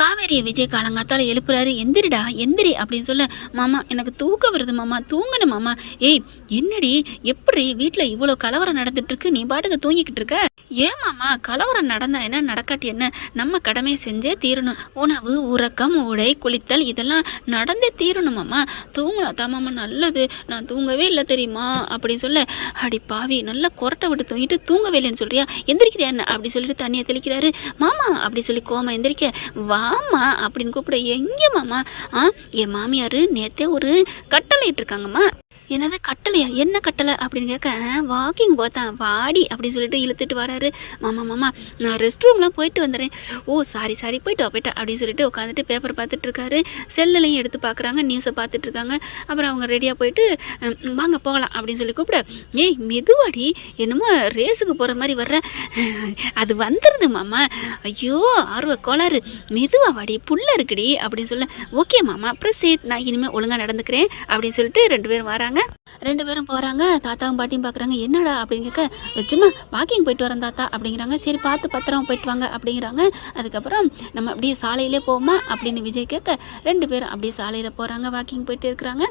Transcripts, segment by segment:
காவேரியை விஜய் காலங்காத்தால எழுப்புறாரு. எந்திரிடா எந்திரி அப்படின்னு சொல்ல, மாமா எனக்கு தூக்கம் வருது மாமா, தூங்கணும் மாமா. ஏய் என்னடி எப்படி வீட்டில் இவ்வளோ கலவரம் நடந்துட்டு இருக்கு, நீ பாட்டுக்கு தூங்கிக்கிட்டு இருக்க? ஏன் மாமா கலவரம் நடந்தா என்ன நடக்காட்டி என்ன, நம்ம கடமையை செஞ்சே தீரணும். உணவு உறக்கம் உடை குளித்தல் இதெல்லாம் நடந்தே தீரணும் மாமா. தூங்கலாம் தான் மாமா நல்லது, நான் தூங்கவே இல்லை தெரியுமா அப்படின்னு சொல்ல, அடி பாவி நல்லா கொரட்டை விட்டு தூங்கிட்டு தூங்கவே இல்லைன்னு சொல்றியா, எந்திரிக்கிறியா என்ன அப்படி சொல்லிட்டு தண்ணியை தெளிக்கிறாரு. மாமா அப்படி சொல்லி கோமா எந்திரிக்க, வாமா அப்படின்னு கூப்பிட, எங்கே மாமா? என் மாமியார் நேற்றே ஒரு கட்டளை இட்டிருக்காங்கம்மா. என்னது கட்டளையா, என்ன கட்டளை அப்படின்னு கேட்க, வாக்கிங் போத்தான் வாடி அப்படின்னு சொல்லிட்டு இழுத்துட்டு வராரு. மாமா மாமா நான் ரெஸ்ட் ரூம்லாம் போயிட்டு வந்துடுறேன். ஓ சாரி போயிட்டு அப்படின்னு சொல்லிட்டு உட்காந்துட்டு பேப்பர் பார்த்துட்டு இருக்காரு. செல்லுலையும் எடுத்து பார்க்குறாங்க, நியூஸை பார்த்துட்டு இருக்காங்க. அப்புறம் அவங்க ரெடியாக போயிட்டு வாங்க போகலாம் அப்படின்னு சொல்லி கூப்பிட, ஏய் மெதுவாடி என்னமோ ரேஸுக்கு போகிற மாதிரி வர்ற, அது வந்துடுது மாமா, ஐயோ ஆர்வ கோளாறு, மெதுவா வாடி புள்ள இருக்குடி அப்படின்னு சொல்ல, ஓகே மாமா அப்புறம் சரி நான் இனிமேல் ஒழுங்காக நடந்துக்கிறேன் அப்படின்னு சொல்லிட்டு ரெண்டு பேரும் வராங்க. ரெண்டு பேரும் போகிறாங்க. தாத்தாவும் பாட்டியும் பார்க்குறாங்க. என்னடா அப்படின்னு கேட்க, சும்மா வாக்கிங் போயிட்டு வரேன் தாத்தா அப்படிங்கிறாங்க. சரி பார்த்து பத்திரம் போயிட்டு வாங்க அப்படிங்கிறாங்க. அதுக்கப்புறம் நம்ம அப்படியே சாலையிலே போவோமா அப்படின்னு விஜய் கேட்க, ரெண்டு பேரும் அப்படியே சாலையில் போகிறாங்க, வாக்கிங் போயிட்டு இருக்கிறாங்க.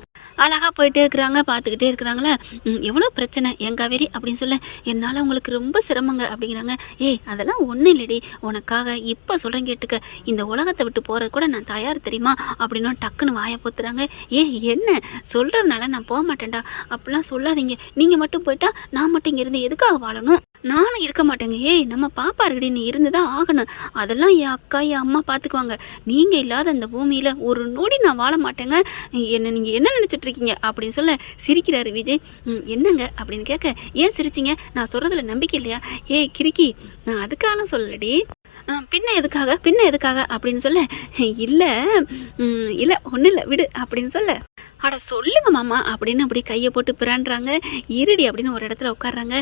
அழகாக போயிட்டே இருக்கிறாங்க, பார்த்துக்கிட்டே இருக்கிறாங்களா. எவ்வளோ பிரச்சனை என் காவேரி அப்படின்னு சொல்ல, என்னால் உங்களுக்கு ரொம்ப சிரமங்க அப்படிங்கிறாங்க. ஏய் அதெல்லாம் ஒன்றும் இல்லடி, உனக்காக இப்போ சொல்கிறேன் கேட்டுக்க, இந்த உலகத்தை விட்டு போகிறது கூட நான் தயார் தெரியுமா அப்படின்னு டக்குன்னு வாயை போத்துறாங்க. என்ன சொல்கிறதுனால நான் போக மாட்டேன்டா, அப்படிலாம் சொல்லாதீங்க, நீங்கள் மட்டும் போயிட்டா நான் மட்டும் இங்கே இருந்து எதுக்காக வாழணும், நானும் இருக்க மாட்டேங்க. ஏய் நம்ம பாப்பா இருக்குடி, நீ இருந்து தான் ஆகணும், அதெல்லாம் என் அக்கா என் அம்மா பார்த்துக்குவாங்க, நீங்கள் இல்லாத இந்த பூமியில் ஒரு நொடி நான் வாழ மாட்டேங்க, என்ன நீங்கள் என்ன நினச்சிட்டு இருக்கீங்க அப்படின்னு சொல்ல சிரிக்கிறாரு விஜய். என்னங்க அப்படின்னு கேட்க, ஏன் சிரிச்சிங்க, நான் சொல்கிறதுல நம்பிக்கை இல்லையா? ஏய் கிறுக்கி நான் அதுக்காக சொல்லடி, பின்ன எதுக்காக அப்படின்னு சொல்ல, இல்லை ஒன்றும் இல்லை விடு அப்படின்னு சொல்ல, அட சொல்லுங்க மாமா அப்படின்னு அப்படி கையை போட்டு பிராண்டுறாங்க. இருடி அப்படின்னு ஒரு இடத்துல உட்காடுறாங்க.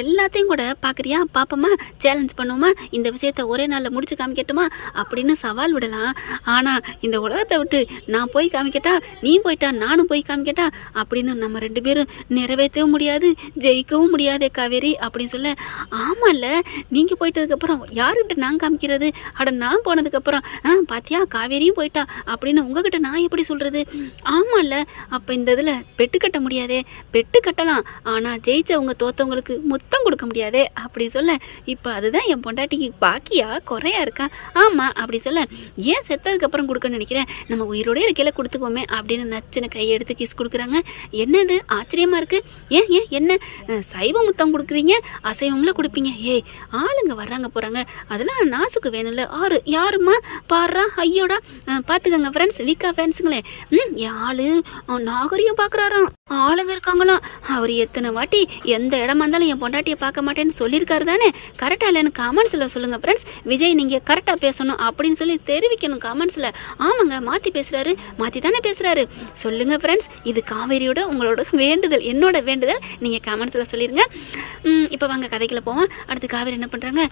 எல்லாத்தையும் கூட பார்க்குறியா, பாப்போமா, சேலஞ்ச் பண்ணுவோமா, இந்த விஷயத்த ஒரே நாளில் முடிச்சு காமிக்கட்டுமா அப்படின்னு சவால் விடலாம். ஆனால் இந்த உலகத்தை விட்டு நான் போய் காமிக்கட்டா, நீ போயிட்டா நானும் போய் காமிக்கட்டா அப்படின்னு நம்ம ரெண்டு பேரும் நிறைவேற்றவும் முடியாது, ஜெயிக்கவும் முடியாதே காவேரி அப்படின்னு சொல்ல, ஆமாம்ல நீங்கள் போயிட்டதுக்கப்புறம் யாருக்கிட்ட நான் காமிக்கிறது, அட நான் போனதுக்கப்புறம் பாத்தியா காவேரியும் போயிட்டா அப்படின்னு உங்ககிட்ட நான் எப்படி சொல்கிறது? ஆமாம் இல்லை, அப்போ இந்த இதில் பெட்டு கட்ட முடியாதே, பெட்டு கட்டலாம் ஆனால் ஜெயிச்சவங்க தோத்தவங்களுக்கு முத்தம் கொடுக்க முடியாதே அப்படி சொல்ல, இப்போ அதுதான் என் பொண்டாட்டிக்கு பாக்கியா குறையா இருக்கா? ஆமாம் அப்படி சொல்ல, ஏன் செத்ததுக்கப்புறம் கொடுக்கணும்னு நினைக்கிறேன், நம்ம உயிரோடே இருக்கையில கொடுத்துக்கோமே அப்படின்னு நச்சுன்னு கையை எடுத்து கிஸ் கொடுக்குறாங்க. என்னது ஆச்சரியமாக இருக்குது, ஏன் என்ன சைவ முத்தம் கொடுக்குறீங்க, அசைவம்ல கொடுப்பீங்க? ஏய் ஆளுங்க வர்றாங்க போகிறாங்க, அதெல்லாம் நாசுக்கு வேணும்ல. யாருமா பாடுறா, ஐயோடா பார்த்துக்கங்க ஃப்ரெண்ட்ஸ், வீக்கா ஃப்ரெண்ட்ஸுங்களே, என் ஆளு நாகரிகம் பார்க்குறாராம், ஆளுங்க இருக்காங்களாம், அவர் எத்தனை வாட்டி எந்த இடமா இருந்தாலும் என் பொண்டாட்டியை பார்க்க மாட்டேன்னு சொல்லியிருக்காரு தானே, கரெக்டாக இல்லைன்னு கமெண்ட்ஸில் சொல்லுங்கள் ஃப்ரெண்ட்ஸ். விஜய் நீங்கள் கரெக்டாக பேசணும் அப்படின்னு சொல்லி தெரிவிக்கணும் கமெண்ட்ஸில். ஆமாங்க மாற்றி பேசுகிறாரு, மாற்றி தானே பேசுகிறாரு, சொல்லுங்கள் ஃப்ரெண்ட்ஸ். இது காவேரியோட உங்களோட வேண்டுதல், என்னோட வேண்டுதல், நீங்கள் கமெண்ட்ஸில் சொல்லிடுங்க. இப்போ வாங்க கதைக்குள்ள போவோம். அடுத்து காவேரி என்ன பண்ணுறாங்க,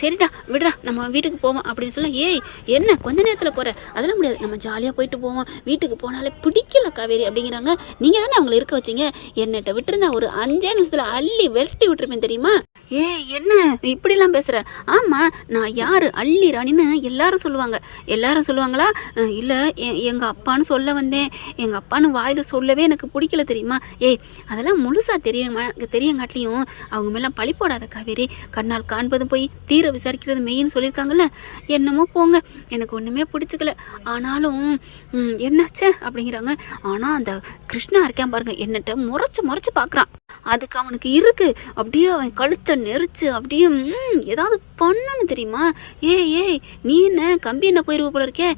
சரிடா விடுறா நம்ம வீட்டுக்கு போவோம் அப்படின்னு சொல்ல, ஏய் என்ன கொஞ்ச நேரத்தில் போகிற, அதெல்லாம் முடியாது, நம்ம ஜாலியாக போயிட்டு போவோம், வீட்டுக்கு போனாலே பிடிக்கல காவேரி அப்படிங்கிறாங்க. நீங்கள் தானே அவங்களை இருக்க வச்சிங்க, என்னட்ட விட்டுருந்தா ஒரு 5 நிமிஷத்தில் அள்ளி வெட்டி விட்டுருப்பேன் தெரியுமா? என்ன இப்படிலாம் பேசுகிற? ஆமாம் நான் யார் அள்ளி ராணின்னு எல்லாரும் சொல்லுவாங்களா? இல்லை எங்கள் அப்பான்னு சொல்ல வந்தேன், எங்கள் அப்பான்னு வாயில் சொல்லவே எனக்கு பிடிக்கல தெரியுமா? அதெல்லாம் முழுசாக தெரியங்காட்டிலையும் அவங்க மேலாம் பழி போடாத காவேரி, கண்ணால் காண்பதும் போய் தீர விசாரிக்கிறது மெயின்னு சொல்லியிருக்காங்கல்ல, என்னமோ போங்க எனக்கு ஒன்றுமே பிடிச்சிக்கல, ஆனாலும் என்னாச்சே அப்படிங்கிறாங்க. ஆனால் அந்த கிருஷ்ணா இருக்கான் பாருங்க, என்னட்ட முறைச்சு பார்க்குறான், அதுக்கு அவனுக்கு இருக்கு, அப்படியே அவன் கழுத்தை நெரிச்சு அப்படியே ஏதாவது பண்ணணும் தெரியுமா? ஏய் நீ என்ன கம்பி என்ன போயிருவ போல இருக்கே,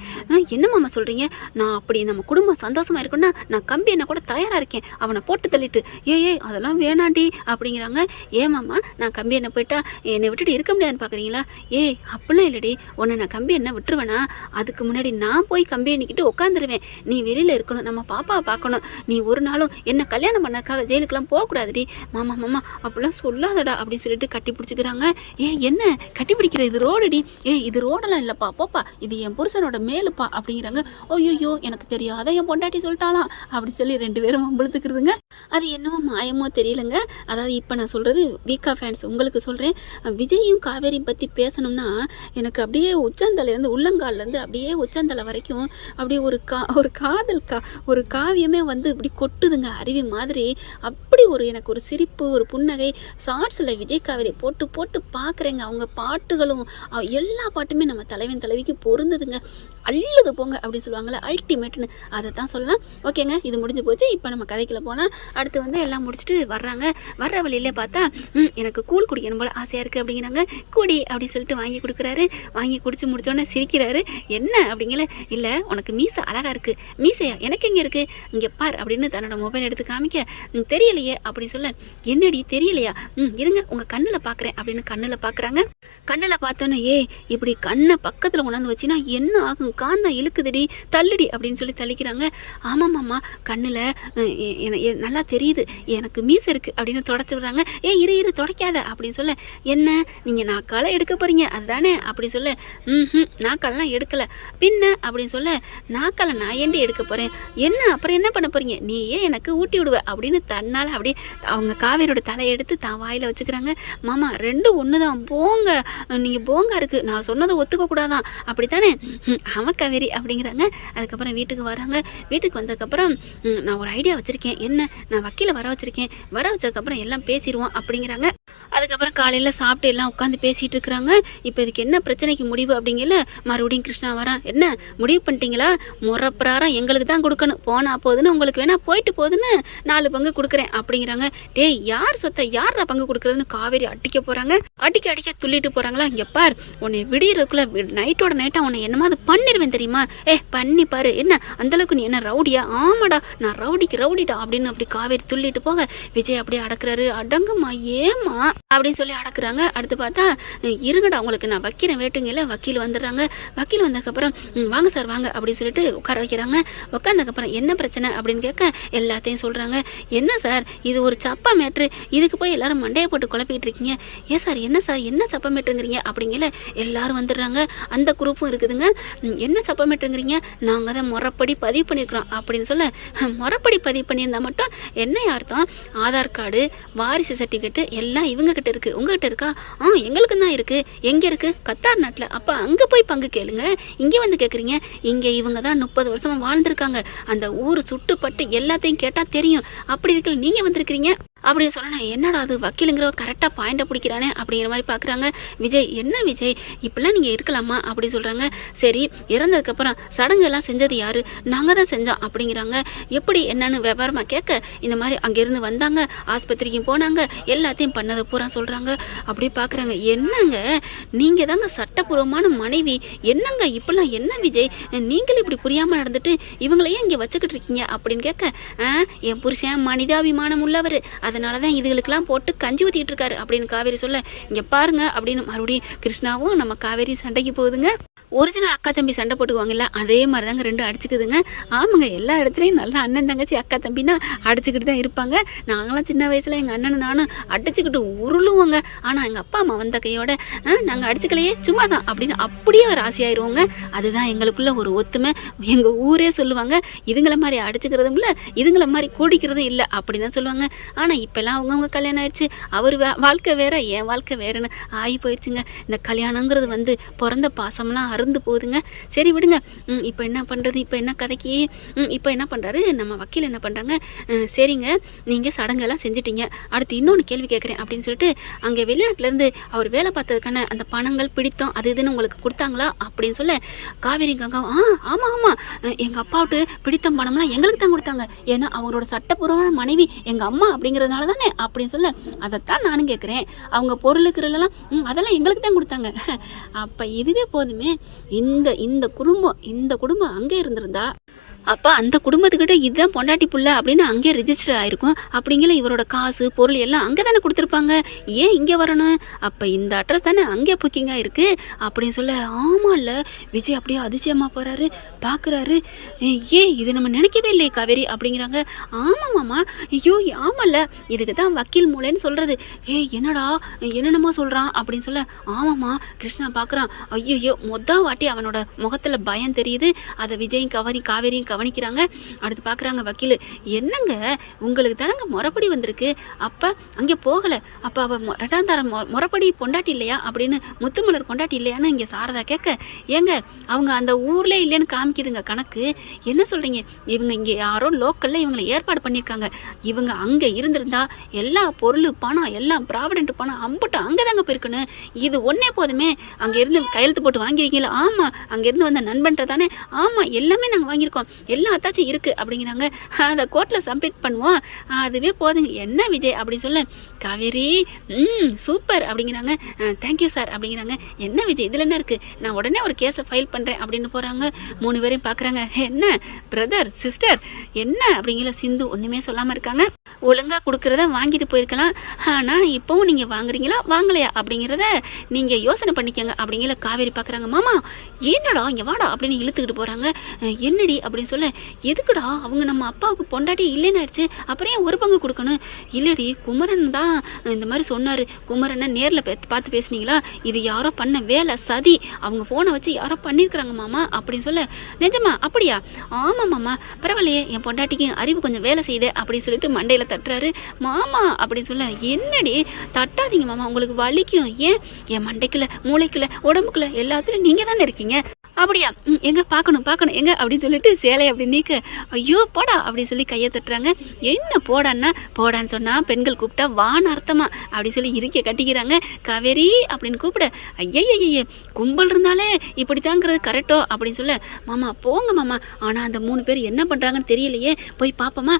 என்ன மாமா சொல்கிறீங்க, நான் அப்படி நம்ம குடும்பம் சந்தோஷமாக இருக்குன்னா நான் கம்பி என்ன கூட தயாராக இருக்கேன், அவனை போட்டு தள்ளிட்டு, ஏய் அதெல்லாம் வேணாண்டி அப்படிங்கிறாங்க. மாமா நான் கம்பி என்ன போயிட்டா என்னை விட்டுட்டு இருக்க முடியாதுன்னு பார்க்குறீங்களா? அப்படிலாம் இல்லடி, உன்னை நான் கம்பி என்ன விட்டுருவேனா, அதுக்கு முன்னாடி நான் போய் கம்பி எண்ணிக்கிட்டு உட்காந்துருவேன், நீ வெளியில் இருக்கணும், நம்ம பாப்பாவை பார்க்கணும், நீ ஒரு நாளும் இருந்தாலும் என்ன கல்யாணம் பண்ணக்காக ஜெயிலுக்கெல்லாம் போகக்கூடாதுடி மாமா மாமா அப்படிலாம் சொல்லாதடா அப்படின்னு சொல்லிட்டு கட்டி பிடிச்சிக்கிறாங்க. என்ன கட்டி பிடிக்கிற, இது ரோடுடி, இது ரோடெல்லாம் இல்லைப்பா, போப்பா, இது என் புருஷனோட மேலுப்பா அப்படிங்கிறாங்க. ஐயோ எனக்கு தெரியாத என் பொண்டாட்டி சொல்லிட்டாலாம் அப்படின்னு சொல்லி 2 பேரும் வம்பளுத்துக்கிறதுங்க. அது என்னவோ மாயமோ தெரியலங்க. அதாவது இப்போ நான் சொல்கிறது வீக்கா ஃபேன்ஸ் உங்களுக்கு சொல்கிறேன். விஜயும் காவேரியும் பற்றி பேசணும்னா எனக்கு அப்படியே உச்சந்தலையிலேருந்து உள்ளங்கால்லேருந்து அப்படியே உச்சந்தலை வரைக்கும் அப்படியே ஒரு காதல் ஒரு காவியமே வந்து இப்படி கொட்டுதுங்க, அருவி மாதிரி. அப்படி எனக்கு ஒரு சிரிப்பு, ஒரு புன்னகை. ஷார்ட்ஸில் விஜய் காவேரி போட்டு போட்டு பார்க்குறேங்க. அவங்க பாட்டுகளும் எல்லா பாட்டுமே நம்ம தலைவன் தலைவிக்கு பொருந்துதுங்க. அள்ளுது போங்க அப்படின்னு சொல்லுவாங்கள்ல, அல்டிமேட்னு அதை தான் சொல்லலாம். ஓகேங்க, இது முடிஞ்சு போச்சு. இப்போ நம்ம கதைக்குள்ள போனால் அடுத்து வந்து எல்லாம் முடிச்சுட்டு வர்றாங்க. வர்ற வழியிலே பார்த்தா எனக்கு கூழ் குடிக்கணும் போல் ஆசையாக இருக்குது அப்படிங்கிறாங்க. குடி அப்படின்னு சொல்லிட்டு வாங்கி கொடுக்குறாரு. வாங்கி குடிச்சு முடிச்சோடனே சிரிக்கிறாரு. என்ன அப்படிங்கல, இல்லை உனக்கு மீசை அழகாக இருக்குது. மீசையா எனக்கு எங்கே இருக்குது, இங்கே பார் அப்படின்னு தன்னோட மொபைல் எடுத்து காமிக்க, தெரியலையே அப்படின்னு சொல்ல, என்னடி தெரியலையா, இருங்க உங்கள் கண்ணில் பார்க்குறேன் அப்படின்னு கண்ணில் பார்க்குறாங்க. கண்ணில் பார்த்தோன்னே இப்படி கண்ணை பக்கத்தில் கொண்டாந்து வச்சின்னா என்ன ஆகும், காந்தம் இழுக்குதுடி, தள்ளுடி அப்படின்னு சொல்லி தள்ளிக்கிறாங்க. ஆமாம்மாம்மா கண்ணில் நல்லா தெரியுது, எனக்கு மீசை இருக்குது அப்படின்னு தொடச்சி விடுறாங்க. இரு துடைக்காத அப்படின்னு சொல்ல, என்ன நீங்கள் நாக்கால எடுக்க போகிறீங்க அதுதானே அப்படின்னு சொல்ல, நாக்காலெலாம் எடுக்கலை பின்ன அப்படின்னு சொல்ல, நாக்கால நான் ஏண்டி எடுக்க போகிறேன், என்ன அப்புறம் என்ன பண்ண போகிறீங்க, நீயே எனக்கு ஊட்டி விடுவ அப்படின்னு தன்னால் அப்படியே அவங்க காவேரியோட தலையை எடுத்து தான் வாயில் வச்சுக்கிறாங்க. மாமா 2 ஒன்று தான், போங்க நீங்கள் போங்க இருக்குது, நான் சொன்னதை ஒத்துக்க கூடாதான் அப்படித்தானே, ஆமாம் காவேரி அப்படிங்கிறாங்க. அதுக்கப்புறம் வீட்டுக்கு வராங்க. வீட்டுக்கு வந்ததுக்கப்புறம் நான் ஒரு ஐடியா வச்சுருக்கேன், என்ன, நான் வக்கீலை வர வச்சுருக்கேன், வர வச்சதுக்கப்புறம் எல்லாம் பேசிடுவோம் அப்படிங்கிறாங்க. அதுக்கப்புறம் காலையில் சாப்பிட்டு எல்லாம் உட்காந்து பேசிகிட்டு இருக்கிறாங்க. இப்போ இதுக்கு என்ன பிரச்சனைக்கு முடிவு அப்படிங்கல, மறுபடியும் கிருஷ்ணா வரான். என்ன முடிவு பண்ணிட்டீங்களா, முறப்பிராரம் எங்களுக்கு தான் கொடுக்கணும், போனால் போகுதுன்னு உங்களுக்கு வேணா போயிட்டு போகுதுன்னு 4 பங்கு கொடுக்குறேன் அப்படிங்கிறாங்க. டேய் யார் சொத்தை யாரா பங்கு கொடுக்குறதுன்னு காவேரி அடிக்க போகிறாங்க. அடிக்க துள்ளிட்டு போகிறாங்களா. இங்கே பார், உன்னை விடியறதுக்குள்ள நைட்டோட நைட்டாக உன்னை என்னமாவது பண்ணிடுவேன் தெரியுமா, பண்ணி பாரு, என்ன அந்தளவுக்கு நீ என்ன ரவுடியா, ஆமாடா நான் ரவுடிடா அப்படின்னு அப்படி காவேரி துள்ளிட்டு போக விஜய் அப்படியே அடக்குறாரு. அடங்குமா ஏமா அப்படின்னு சொல்லி அடக்குறாங்க. அடுத்து பார்த்தா, இருங்கடா உங்களுக்கு நான் வைக்கிறேன் வேட்டுங்கல. வக்கீல் வந்துடுறாங்க. வக்கீல் வந்ததுக்கப்புறம் வாங்க சார் வாங்க அப்படின்னு சொல்லிட்டு உட்கார வைக்கிறாங்க. உட்காந்ததுக்கப்புறம் என்ன பிரச்சனை அப்படின்னு கேட்க எல்லாத்தையும் சொல்கிறாங்க. என்ன சார் இது ஒரு சப்பா மேட்ரு, இதுக்கு போய் எல்லாரும் மண்டையை போட்டு குழப்பிட்டு இருக்கீங்க. சார் என்ன சப்பா மேட்ருங்கிறீங்க அப்படிங்கல. எல்லாரும் வந்துடுறாங்க. அந்த குரூப்பும் இருக்குதுங்க. என்ன சப்பா மேட்ருங்கிறீங்க, நாங்கள் தான் முறைப்படி பதிவு பண்ணியிருக்கிறோம் அப்படின்னு சொல்ல, முறைப்படி பதிவு பண்ணியிருந்தா மட்டும் என்ன அர்த்தம், ஆதார் கார்டு வாரிசு சர்டிஃபிகேட்டு எல்லாம் இவங்க கிட்ட இருக்கு, உங்ககிட்ட இருக்கா, எங்களுக்கு தான் இருக்கு. எங்க இருக்கு, கத்தார் நாட்டில். அப்ப அங்க போய் பங்கு கேளுங்க, இங்க வந்து கேக்குறீங்க. இங்க இவங்க தான் 30 வருஷமா வாழ்ந்திருக்காங்க, அந்த ஊர் சுட்டுப்பட்டு எல்லாத்தையும் கேட்டா தெரியும். அப்படி இருக்கல நீங்க வந்திருக்கிறீங்க அப்படின்னு சொன்னா, என்னடா அது வக்கீலுங்கிற கரெக்டாக பாயிண்டை பிடிக்கிறானே அப்படிங்கிற மாதிரி பார்க்குறாங்க. விஜய் என்ன விஜய் இப்படிலாம் நீங்கள் இருக்கலாமா அப்படி சொல்கிறாங்க. சரி இறந்ததுக்கப்புறம் சடங்கு எல்லாம் செஞ்சது யாரு, நாங்கள் தான் செஞ்சோம் அப்படிங்கிறாங்க. எப்படி என்னன்னு விவரமாக கேட்க, இந்த மாதிரி அங்கேருந்து வந்தாங்க, ஆஸ்பத்திரிக்கும் போனாங்க, எல்லாத்தையும் பண்ணதை பூரா சொல்கிறாங்க. அப்படி பார்க்குறாங்க. என்னங்க நீங்கள் தாங்க சட்டப்பூர்வமான மனைவி, என்னங்க இப்படிலாம் என்ன விஜய் நீங்கள் இப்படி புரியாமல் நடந்துட்டு இவங்களையே இங்கே வச்சுக்கிட்டு இருக்கீங்க அப்படின்னு கேட்க, என் புருஷன் மனிதாபிமானம் உள்ளவர், அதனால தான் இதுகளுக்கெல்லாம் போட்டு கஞ்சி ஊற்றிட்டு இருக்காரு அப்படின்னு காவேரி சொல்ல, இங்கே பாருங்க அப்படின்னு மறுபடியும் கிருஷ்ணாவும் நம்ம காவேரி சண்டைக்கு போகுதுங்க. ஒரிஜினல் அக்கா தம்பி சண்டை போட்டுக்குவாங்கல்ல, அதே மாதிரி தாங்க 2 அடிச்சுக்குதுங்க. ஆமாங்க, எல்லா இடத்துலையும் நல்லா அண்ணன் தங்கச்சி அக்கா தம்பின்னா அடிச்சுக்கிட்டு தான் இருப்பாங்க. நாங்களாம் சின்ன வயசில் எங்கள் அண்ணன் நானும் அடிச்சுக்கிட்டு உருளுவோங்க. ஆனால் எங்கள் அப்பா அம்மா வந்த கையோட நாங்கள் அடிச்சுக்கலையே சும்மா தான் அப்படின்னு அப்படியே ஒரு ஆசையாயிருவோங்க. அதுதான் எங்களுக்குள்ள ஒரு ஒத்துமை. எங்கள் ஊரே சொல்லுவாங்க, இதுங்களை மாதிரி அடிச்சுக்கிறதும் இல்லை, இதுங்களை மாதிரி கூடிக்கிறதும் இல்லை அப்படி தான் சொல்லுவாங்க. ஆனால் இப்போல்லாம் அவங்கவுங்க கல்யாணம் ஆயிடுச்சு, அவர் வாழ்க்கை வேற என் வாழ்க்கை வேறுன்னு ஆகி போயிடுச்சுங்க. இந்த கல்யாணங்கிறது வந்து பிறந்த பாசம்லாம் அருந்து போகுதுங்க. சரி விடுங்க, இப்போ என்ன பண்ணுறது, இப்போ என்ன கதைக்கு, இப்போ என்ன பண்ணுறாரு நம்ம வக்கீல் என்ன பண்ணுறாங்க, சரிங்க நீங்கள் சடங்கெல்லாம் செஞ்சிட்டீங்க, அடுத்து இன்னொன்று கேள்வி கேட்குறேன் அப்படின்னு சொல்லிட்டு, அங்கே வெளிநாட்டிலேருந்து அவர் வேலை பார்த்ததுக்கான அந்த பணங்கள் பிடித்தம் அது இதுன்னு உங்களுக்கு கொடுத்தாங்களா அப்படின்னு சொல்ல, காவேரி கங்காவும் ஆமாம் ஆமாம் எங்கள் அப்பாவுட்டு பிடித்தம் பணம்லாம் எங்களுக்கு தான் கொடுத்தாங்க, ஏன்னா அவரோட சட்டப்பூர்வமான மனைவி எங்கள் அம்மா அப்படிங்கிறதுனால தானே அப்படின்னு சொல்ல, அதைத்தான் நானும் கேட்குறேன், அவங்க பொருளுக்குறலாம் அதெல்லாம் எங்களுக்கு தான் கொடுத்தாங்க. அப்போ இதுவே போதுமே, இந்த குடும்பம் அங்கே இருந்திருந்தா அப்போ அந்த குடும்பத்துக்கிட்ட இதுதான் பொண்டாட்டி புள்ள அப்படின்னு அங்கேயே ரிஜிஸ்டர் ஆயிருக்கும். அப்படிங்கிற இவரோட காசு பொருள் எல்லாம் அங்கே தானே கொடுத்துருப்பாங்க, ஏன் இங்கே வரணும்? அப்போ இந்த அட்ரஸ் தானே அங்கே புக்கிங்காக இருக்குது அப்படின்னு சொல்ல, ஆமாம்ல. விஜய் அப்படியே அதிசயமாக போகிறாரு, பார்க்குறாரு. ஏன் இது நம்ம நினைக்கவே இல்லையே காவேரி அப்படிங்கிறாங்க. ஆமாம்மாம்மா, ஐயோ ஆமாம்ல, இதுக்கு தான் வக்கீல் மூளைன்னு சொல்கிறது. என்னடா என்னென்னமோ சொல்கிறான் அப்படின்னு சொல்ல, ஆமாம்மா. கிருஷ்ணா பார்க்குறான். ஐயோ வாட்டி அவனோட முகத்தில் பயம் தெரியுது. அதை விஜயும் காவேரியும் கவனிக்கிறாங்க. அடுத்து பார்க்குறாங்க வக்கீல். என்னங்க உங்களுக்கு தானங்க முறைப்படி வந்திருக்கு, அப்போ அங்கே போகலை, அப்போ அவள் 2ஆம் தரம் முறைப்படி பொண்டாட்டி இல்லையா அப்படின்னு, முத்துமலர் பொண்டாட்டி இல்லையான்னு இங்கே சாரதா கேட்க, ஏங்க அவங்க அந்த ஊர்லே இல்லைன்னு காமிக்குதுங்க கணக்கு, என்ன சொல்கிறீங்க? இவங்க இங்கே யாரோ லோக்கலில் இவங்களை ஏற்பாடு பண்ணியிருக்காங்க. இவங்க அங்கே இருந்திருந்தா எல்லா பொருள் பணம் எல்லாம் ப்ராவிடென்ட் பணம் அம்புட்டு அங்கே தாங்க போயிருக்கணும். இது ஒன்றே போதுமே, அங்கே இருந்து கையெழுத்து போட்டு வாங்கியிருக்கீங்களா? ஆமாம். அங்கேருந்து வந்த நண்பன்ற தானே? ஆமாம், எல்லாமே நாங்கள் வாங்கியிருக்கோம், எல்லா அத்தாச்சும் இருக்குது அப்படிங்கிறாங்க. அதை கோர்ட்டில் சப்மிட் பண்ணுவோம், அதுவே போதுங்க. என்ன விஜய் அப்படின்னு சொல்ல, காவேரி சூப்பர் அப்படிங்கிறாங்க. தேங்க்யூ சார் அப்படிங்கிறாங்க. என்ன விஜய் இதில் என்ன இருக்குது, நான் உடனே ஒரு கேஸை ஃபைல் பண்ணுறேன் அப்படின்னு போகிறாங்க. 3 பேரையும் பார்க்குறாங்க. என்ன பிரதர் சிஸ்டர் என்ன அப்படிங்கிற சிந்து ஒன்றுமே சொல்லாமல் இருக்காங்க. ஒழுங்காக கொடுக்குறத வாங்கிட்டு போயிருக்கலாம், ஆனால் இப்போவும் நீங்கள் வாங்குறீங்களா வாங்கலையா அப்படிங்கிறத நீங்கள் யோசனை பண்ணிக்கோங்க அப்படிங்கிற காவேரி பார்க்குறாங்க. மாமா என்னடா இங்கே வாடா அப்படின்னு இழுத்துக்கிட்டு போகிறாங்க. என்னடி அப்படின்னு சொல்ல, எதுக்குடா அவங்க நம்ம அப்பாவுக்கு பொண்டாட்டி இல்லைன்னு ஆயிடுச்சு, அப்புறம் ஏன் ஒரு பங்கு கொடுக்கணும்? இல்லடி குமரன் தான் இந்த மாதிரி சொன்னார், குமரனை நேரில் பார்த்து பேசுனீங்களா? இது யாரோ பண்ண வேலை, சதி, அவங்க ஃபோனை வச்சு யாரோ பண்ணியிருக்கிறாங்க மாமா அப்படின்னு சொல்ல, நிஜமா அப்படியா? ஆமாம் மாமா, பரவாயில்லையே, என் பொண்டாட்டிக்கு அறிவு கொஞ்சம் வேலை செய்யுது அப்படின்னு சொல்லிட்டு மண்டையில் தட்டுறாரு. மாமா அப்படின்னு சொல்ல, என்னடி தட்டாதீங்க மாமா, உங்களுக்கு வலிக்கும். ஏன் என் மண்டைக்குள்ள மூளைக்குள்ள உடம்புக்குள்ள எல்லாத்துலையும் நீங்கள் தானே இருக்கீங்க. அப்படியா? எங்க பார்க்கணும் எங்க அப்படின்னு சொல்லிட்டு சேலை அப்படி நீக்க, ஐயோ போடா அப்படின்னு சொல்லி கையை தட்டுறாங்க. என்ன போடான்னா, போடான்னு சொன்னால் பெண்கள் கூப்பிட்டா வான்னு அர்த்தமா அப்படின்னு சொல்லி இருக்க கட்டிக்கிறாங்க. காவேரி அப்படின்னு கூப்பிட, ஐயய்யே கும்பல் இருந்தாலே இப்படி தாங்கிறது கரெக்டோ அப்படின்னு சொல்ல, மாமா போங்க மாமா, ஆனால் அந்த 3 பேர் என்ன பண்ணுறாங்கன்னு தெரியலையே, போய் பார்ப்போமா?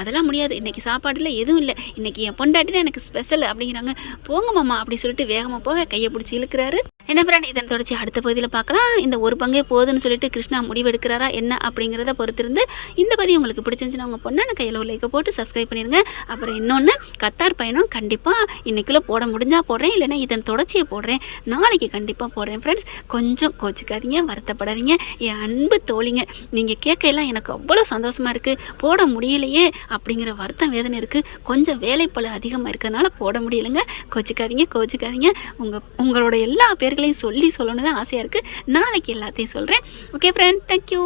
அதெல்லாம் முடியாது, இன்னைக்கு சாப்பாடுல எதுவும் இல்லை, இன்னைக்கு என் பொண்டாட்டி தான் எனக்கு ஸ்பெஷல் அப்படிங்கிறாங்க. போங்க மாமா அப்படின்னு சொல்லிட்டு வேகமாக போக கையை பிடிச்சி இழுக்கிறாரு. என்ன ஃப்ரெண்ட், இதன் தொடர்ச்சி அடுத்த பகுதியில் பார்க்கலாம். இந்த ஒரு பங்கே போதுன்னு சொல்லிட்டு கிருஷ்ணா முடிவெடுக்கிறாரா என்ன அப்படிங்கிறத பொறுத்திருந்து, இந்த பதிவு உங்களுக்கு பிடிச்சிருந்துச்சுன்னா உங்கள் பொண்ணான கையில் ஒரு லைக்கை போட்டு சப்ஸ்கிரைப் பண்ணிடுங்க. அப்புறம் இன்னொன்று, கத்தார் பயணம் கண்டிப்பாக இன்றைக்குள்ளே போட முடிஞ்சால் போடுறேன், இல்லைன்னா இதன் தொடர்ச்சியை போடுறேன், நாளைக்கு கண்டிப்பாக போடுறேன். ஃப்ரெண்ட்ஸ் கொஞ்சம் கோச்சிக்காதீங்க, வருத்தப்படாதீங்க, என் அன்பு தோழிங்க. நீங்கள் கேட்கலாம் எனக்கு அவ்வளோ சந்தோஷமாக இருக்குது, போட முடியலையே அப்படிங்கிற வருத்தம் வேதனை இருக்குது, கொஞ்சம் வேலைப்பளு அதிகமாக இருக்கிறதுனால போட முடியலைங்க. கோச்சிக்காதீங்க. உங்களோட எல்லா பேர்களையும் சொல்லணும்னு தான் ஆசையாக இருக்குது. நாளைக்கு எல்லாத்தையும் சொல்கிறேன். Okay friend, thank you.